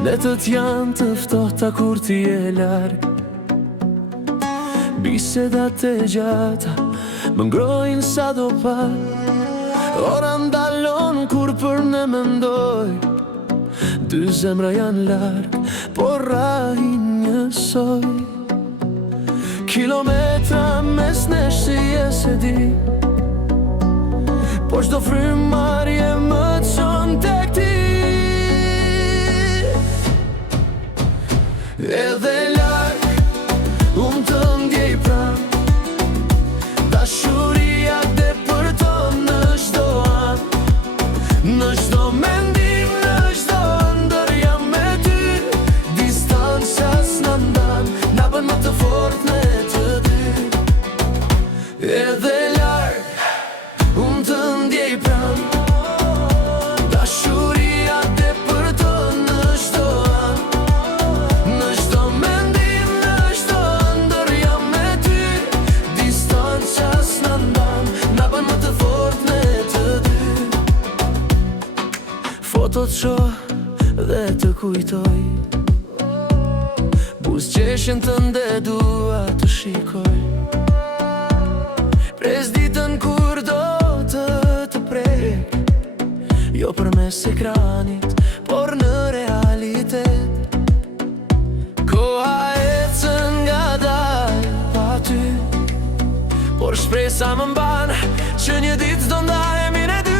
Netët janë të ftohta kur ti je larg. Bisedat e gjata më ngrojnë sa do pak. Ora ndalon kur për ne mendoj. Dy zemra janë larg, por rahin njësoj. Kilometra mes nesh si e se di, por çdo frymarrje më çon tek ti. Edhe larg, unë të ndjej pran. Dashuria dhe për to në çdo an, në çdo mendim, në çdo ëndër jam me ty. Distanca s'na ndan, na bën më të fort ne të dy. Edhe larg, unë të ndjej pran. Dashuria dhe për to në çdo an, në çdo mendim, në çdo ëndër jam me ty. Distanca s'na ndan, na bën më të fort ne të dy. Fotot shoh dhe të kujtoj, buzëqeshjen tënde dua të shikoj. Pres ditën kur do të prek, jo përmes ekranit, por në realitet. Koha ecën ngadalë pa ty, por shpresa më mban që një ditë s'do ndahemi ne dy.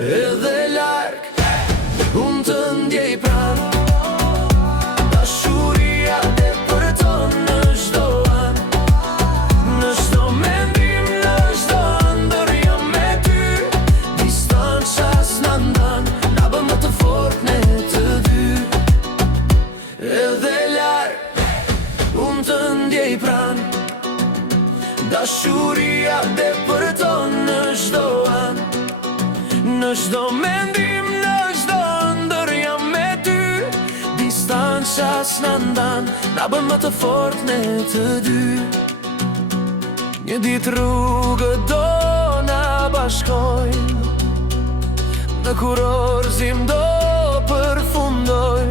Edhe larg, unë të ndjej pran. Dashuria dhe për to në çdo an, në çdo mendim, në çdo ëndër jam me ty. Distanca s'na ndan, na bën më të fort ne të dy. Edhe larg, unë të ndjej pran. Dashuria dhe për to në çdo an, në çdo mendim, në çdo ëndër jam me ty. Distanca s'na ndan, na bën më të fort ne të dy. Një ditë rrugët do na bashkojnë, në kur orzim do përfundoj.